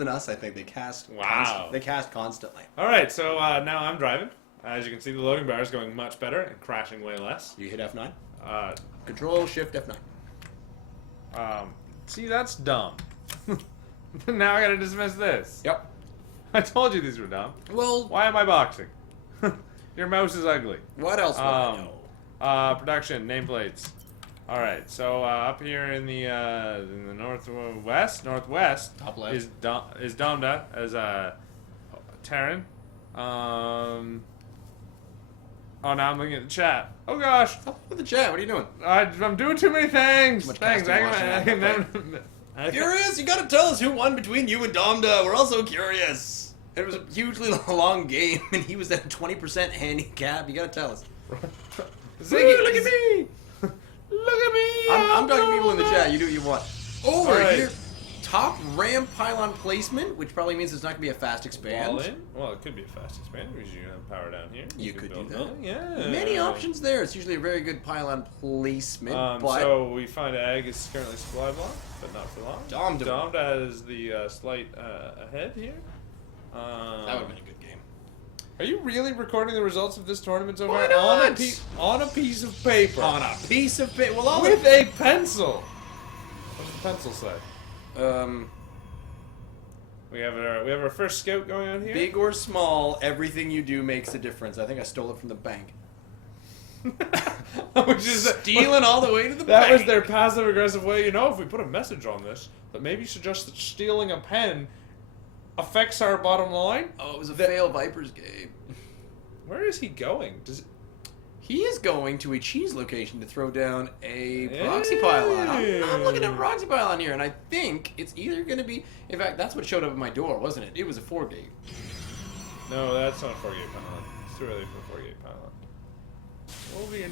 than us. I think they cast. Wow. They cast constantly. All right, so now I'm driving. As you can see, the loading bar is going much better and crashing way less. You hit F9. Control Shift F9. See, that's dumb. Now I gotta dismiss this. Yep. I told you these were dumb. Well, Why am I boxing? Your mouse is ugly. what else would I know? Production nameplates. All right, so up here in the northwest Top left. is domda as Terran. Oh, now I'm looking at the chat. Oh gosh, Look at the chat. What are you doing? I'm doing too many things. Too much Thanks. casting Curious? You gotta tell us who won between you and Domda. We're also curious. It was a hugely long game, and he was at a 20% handicap. You gotta tell us. Ziggy, look at me! Look at me! I'm talking to people in the chat. You do what you want. Over right. here, top ram pylon placement, which probably means it's not gonna be a fast expand. Wall in? Well, it could be a fast expand because you have power down here. You could do build that. it. Yeah. Many options there. It's usually a very good pylon placement, but so we find Ag is currently supply block, but not for long. Domda is the slight ahead here. that would have been a good game. Are you really recording the results of this tournament so Why far not? on a piece of paper? On a piece of paper. Well, all With a pencil. What does the pencil say? We have our first scout going on here. Big or small, everything you do makes a difference. I think I stole it from the bank. Which is Stealing all the way to the that bank. was their passive aggressive way. You know, if we put a message on this that maybe suggests that stealing a pen affects our bottom line. Oh, it was a fail Vipers game. Where is he going? He is going to a cheese location to throw down a proxy pylon. I'm looking at proxy pylon here, and I think it's either going to be... In fact, that's what showed up at my door, wasn't it? It was a 4-gate. No, that's not a 4-gate pylon. It's too early for a 4-gate pylon.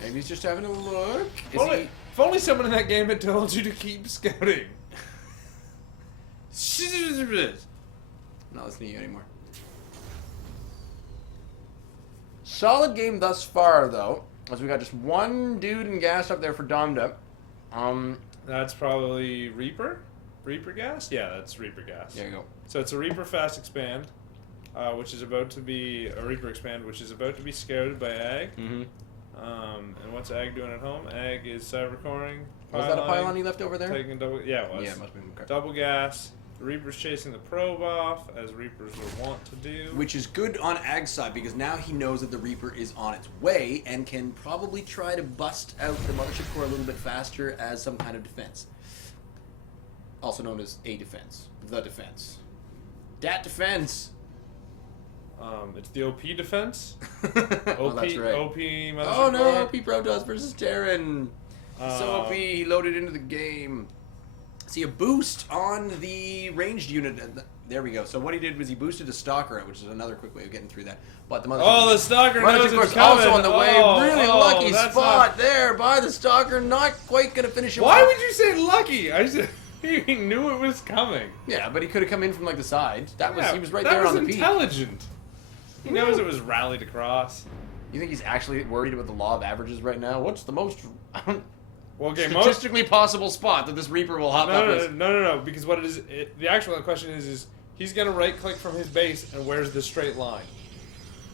Maybe he's just having a look. If only someone in that game had told you to keep scouting. I'm not listening to you anymore. Solid game thus far, though, as we got just one dude in gas up there for Domda. That's probably Reaper? Reaper gas? Yeah, that's Reaper gas. There you go. So it's a Reaper fast expand, which is about to be a Reaper expand, which is about to be scouted by Ag. Mm-hmm. And what's Ag doing at home? Ag is cybercoring. Was that a pylon he left over there? Taking double. Yeah, it was. Yeah, it must have been. Okay. Double gas. The Reaper's chasing the probe off, as Reapers would want to do. Which is good on Ag's side, because now he knows that the Reaper is on its way and can probably try to bust out the Mothership Core a little bit faster as some kind of defense. Also known as a defense. The defense. Dat defense! It's the OP defense. Oh, that's right. OP Mothership Oh no, Core. OP Protoss versus Terran. So OP, he loaded into the game. See a boost on the ranged unit. There we go. So what he did was he boosted a Stalker, which is another quick way of getting through that. But the the Stalker knows it's coming. also on the way. Really lucky that's spot there by the Stalker. Not quite going to finish him Why off. would you say lucky? I said he knew it was coming. Yeah, but he could have come in from like the side. That was he was right that there was on the peak. intelligent. He knows it was rallied across. You think he's actually worried about the law of averages right now? What's the most Well, okay, statistically possible spot that this Reaper will hop up with? No. Because what it is, the actual question is he's gonna right click from his base, and where's the straight line?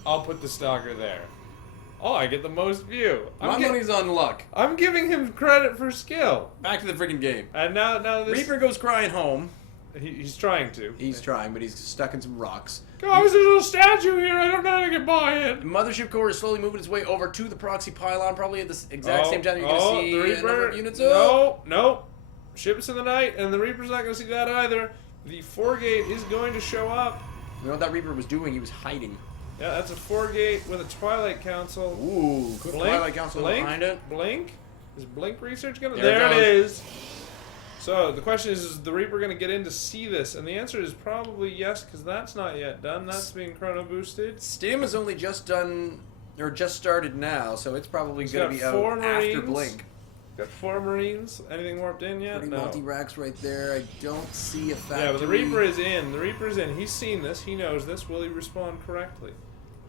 I'll put the Stalker there. Oh, I get the most view. My money's on luck. I'm giving him credit for skill. Back to the freaking game. And now this Reaper goes crying home. He's trying to. He's trying, but he's stuck in some rocks. Guys, there's a statue here. I don't know how to get by it. The Mothership Core is slowly moving its way over to the proxy pylon, probably at the exact same time you're going to see the a Reaper. number of units. No. Ships in the night, and the Reaper's not going to see that either. The 4-gate is going to show up. You know what that Reaper was doing? He was hiding. Yeah, that's a 4-gate with a Twilight Council. Ooh, good Twilight Council behind it. Blink? Is Blink Research going to... There it is. So, the question is the Reaper going to get in to see this? And the answer is probably yes, because that's not yet done. That's being chrono boosted. Stim is only just done, or just started now, so it's probably going to be out after Blink. Got 4 Marines. Anything warped in yet? Pretty No. multi-racks right there. I don't see a factory. Yeah, but the Reaper is in. The Reaper's in. He's seen this. He knows this. Will he respond correctly?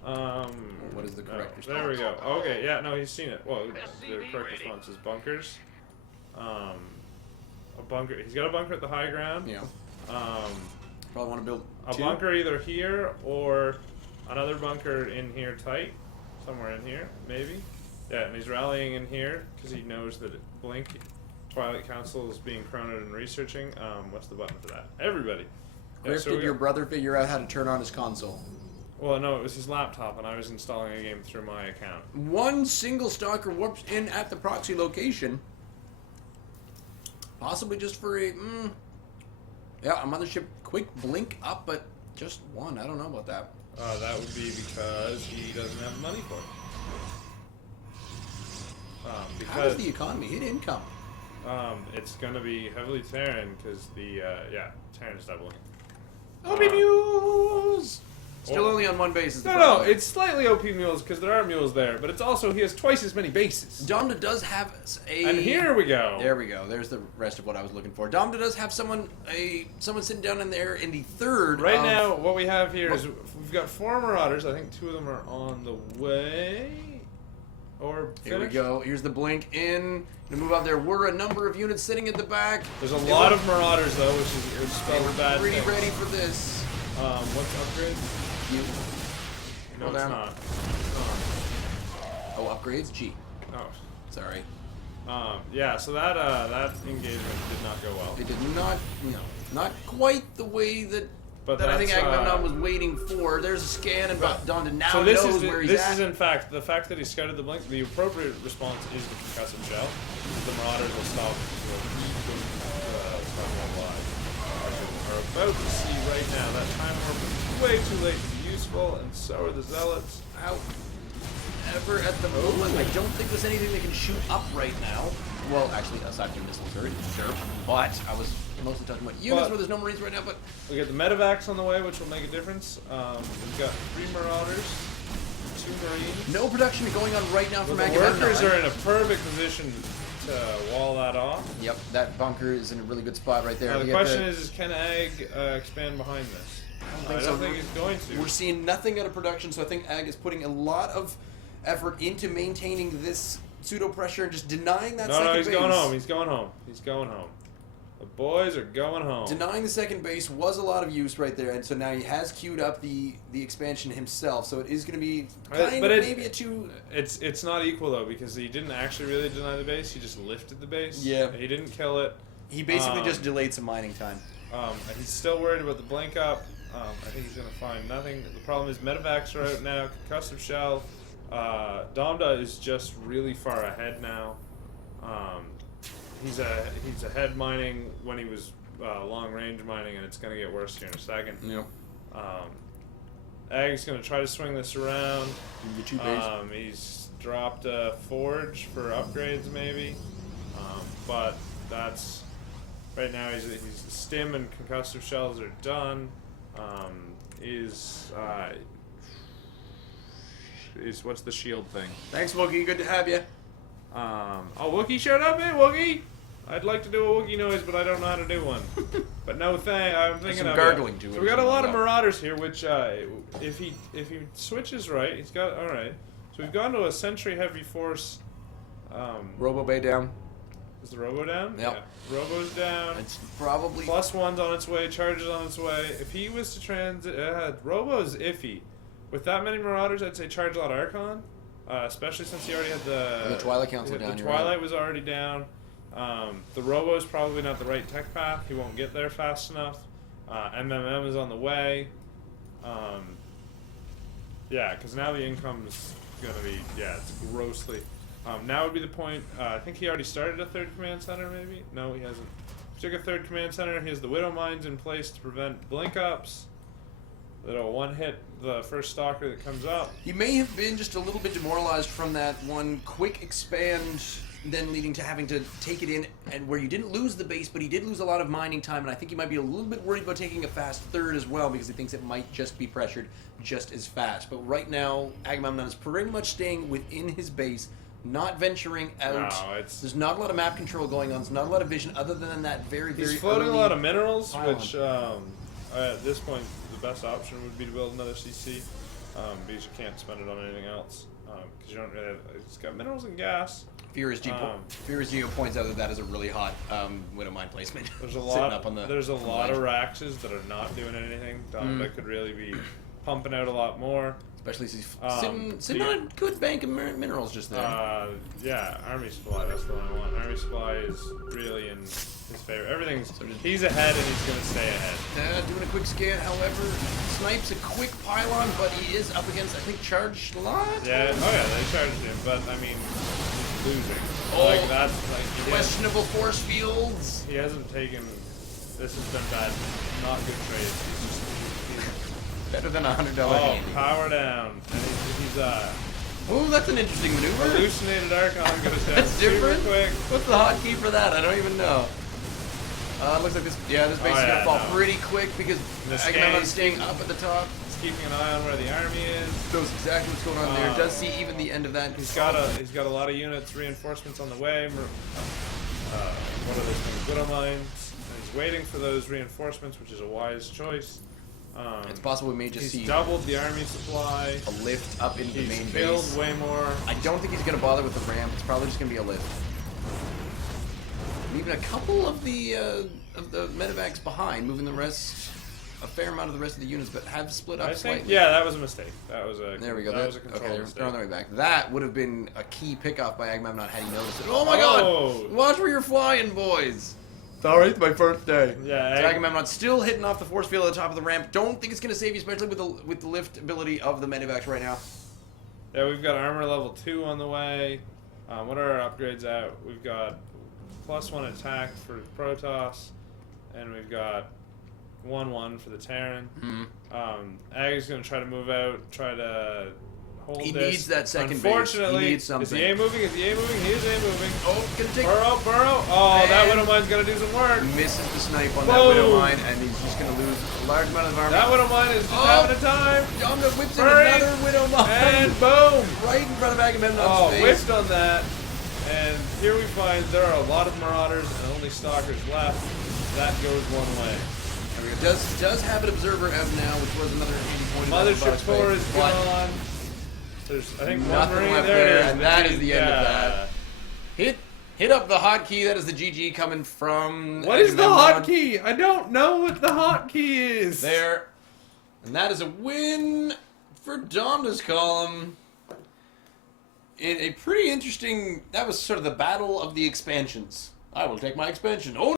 What is the correct response? There we go. Okay, yeah, no, he's seen it. Well, the correct response is bunkers. A bunker. He's got a bunker at the high ground. Yeah. Probably want to build a 2. bunker either here or another bunker in here tight. Somewhere in here, maybe. Yeah, and he's rallying in here because he knows that Blink, Twilight Council is being chronoed and researching. What's the button for that? Everybody. Yeah, Griff, did your brother figure out how to turn on his console? Well, no, it was his laptop, and I was installing a game through my account. One single stalker warps in at the proxy location. Possibly just for a, yeah, a mothership quick blink up, but just one. I don't know about that. That would be because he doesn't have money for it. How's the economy? Hit income. It's going to be heavily Terran because the, Terran's doubling. OP Mules! Still only on one base. No, it's slightly OP Mules because there are mules there, but it's also he has twice as many bases. Domda does have a... And here we go. There we go. There's the rest of what I was looking for. Domda does have someone sitting down in there in the third. Right now, what we have here is we've got 4 Marauders. I think 2 of them are on the way. Or finished. Here we go. Here's the blink in. Gonna move out. There were a number of units sitting at the back. There's a lot of Marauders though, which spells bad. Pretty ready for this. What's upgrade? No, it's not. Oh, upgrades? G. Oh, sorry. Yeah. So that engagement did not go well. It did not, not quite the way that. But I think Agamemnon was waiting for. There's a scan, and Donda now so knows where he's at. This is, in fact, the fact that he scouted the blink. The appropriate response is the concussive shell. The Marauders will stop. Are about to see right now that time warp is way too late to be useful, and so are the Zealots. However, at the moment, I don't think there's anything that can shoot up right now. Well, actually, aside from missile turret, sure. But I was mostly talking about units where there's no Marines right now. But we got the medevacs on the way, which will make a difference. We've got 3 Marauders, 2 Marines. No production going on right now from the Agamemnon. workers are in a perfect position to wall that off. Yep, that bunker is in a really good spot right there. Now the question is, can Ag expand behind this? I don't think he's going to. We're seeing nothing out of production, so I think Ag is putting a lot of effort into maintaining this pseudo pressure and just denying that second base. No, he's going home. He's going home. He's going home. The boys are going home. Denying the second base was a lot of use right there, and so now he has queued up the expansion himself. So it is going to be maybe a 2. It's not equal though because he didn't actually really deny the base. He just lifted the base. Yeah. He didn't kill it. He basically just delayed some mining time. He's still worried about the blink up. I think he's going to find nothing. The problem is medevacs are out now. Concussive shell. Domda is just really far ahead now. He's ahead mining when he was long range mining, and it's going to get worse here in a second. Yep. Ag's going to try to swing this around. The 2 base. He's dropped a forge for upgrades maybe, but that's right now. He's stim and concussive shells are done. What's the shield thing? Thanks, Wookie. Good to have you. Oh, Wookie showed up, Wookie. I'd like to do a Wookie noise, but I don't know how to do one. But no thing. I'm thinking some of gargling to it. So we got a lot of Marauders here, which if he switches right, he's got all right. So we've gone to a Sentry heavy force. Robo Bay down. Is the Robo down? Yep. Yeah. Robo's down. It's probably +1's on its way. Charges on its way. If he was to transit, Robo's iffy. With that many Marauders, I'd say charge a lot of Archon, especially since he already had the Twilight Council down. The Twilight was already down. The Robo is probably not the right tech path. He won't get there fast enough. MMM is on the way. Yeah, because now the income's going to be, it's grossly. Now would be the point. I think he already started a 3rd command center, maybe? No, he hasn't. He took a 3rd command center. He has the Widow Mines in place to prevent blink ups. That'll one-hit the first stalker that comes up. He may have been just a little bit demoralized from that one quick expand, then leading to having to take it in, and where you didn't lose the base, but he did lose a lot of mining time, and I think he might be a little bit worried about taking a fast 3rd as well, because he thinks it might just be pressured just as fast. But right now, Agamemnon is pretty much staying within his base, not venturing out. No, there's not a lot of map control going on. There's not a lot of vision other than that very He's floating a lot of minerals, island. which at this point the best option would be to build another CC because you can't spend it on anything else because you don't really have, it's got minerals and gas. Furious Geo points out that is a really hot Widow Mine placement. There's a Sitting lot. up on the, There's a on the lot ledge. of Raxes that are not doing anything. Domda could really be pumping out a lot more. Especially since he's sitting on a good bank of minerals just there. Yeah, Army Supply. That's the one I want. Army Supply is really in his favor. Everything's. He's ahead and he's gonna stay ahead. Doing a quick scan, however, snipes a quick pylon, but he is up against, I think, charged lot. Yeah. Oh yeah, they charged him, but I mean, he's losing. Oh, Like that's like questionable force fields. He hasn't taken. This has been bad. Not good trades. Better than $100 Oh, handy. power down. And he's Oh, that's an interesting maneuver. hallucinated Archon gonna down That's super different. quick. What's the hotkey for that? I don't even know. Looks like this. Yeah, this base is gonna fall pretty quick because Agamemnon's staying up at the top. He's keeping an eye on where the army is. Knows exactly what's going on there. Does see even the end of that. He's got a lot of units, reinforcements on the way. What are those things? Widow mines. And he's waiting for those reinforcements, which is a wise choice. It's possible we may just see doubled the army supply. a lift up into the main He's killed base. way more. I don't think he's going to bother with the ramp. It's probably just going to be a lift. Leaving a couple of the medevacs behind, moving the rest, a fair amount of the rest of the units, but have split up slightly. Yeah, that was a mistake. That was a. There we go. That was a control they're mistake. on their way back. That would have been a key pickoff by Agamemnon had he noticed it. Oh my God! Watch where you're flying, boys. Sorry, it's my first day. Yeah, So Agamemnon still hitting off the force field at the top of the ramp. Don't think it's going to save you, especially with the lift ability of the medevacs right now. Yeah, we've got armor level 2 on the way. What are our upgrades at? We've got +1 attack for Protoss, and we've got 1/1 for the Terran. Ag's gonna try to move out, try to hold He this. needs that second base. Unfortunately, He needs something. is the A moving? Is the A moving? He is A moving. Oh, gonna take. Burrow. Oh, that Widow Mine's gonna do some work. Misses the snipe on that Widow Mine, and he's just gonna lose a large amount of armor. That Widow Mine is just having a time. Domda whips in Hurry. another Widow Mine. And boom! Right in front of Agamemnon's Oh, face. whiffed on that. And here we find there are a lot of Marauders and only Stalkers left. That goes one way. There we go. Does have an observer out now, which was another 80 point. Mothership core is gone. There's, I think, one Nothing Marine left there. there, Is and the that G- is the end of that. Hit up the hotkey. That is the GG coming from. What is the Agamemnon. hotkey? I don't know what the hotkey is. There. And that is a win for Domda's column. In a pretty interesting. That was sort of the battle of the expansions. I will take my expansion. Oh!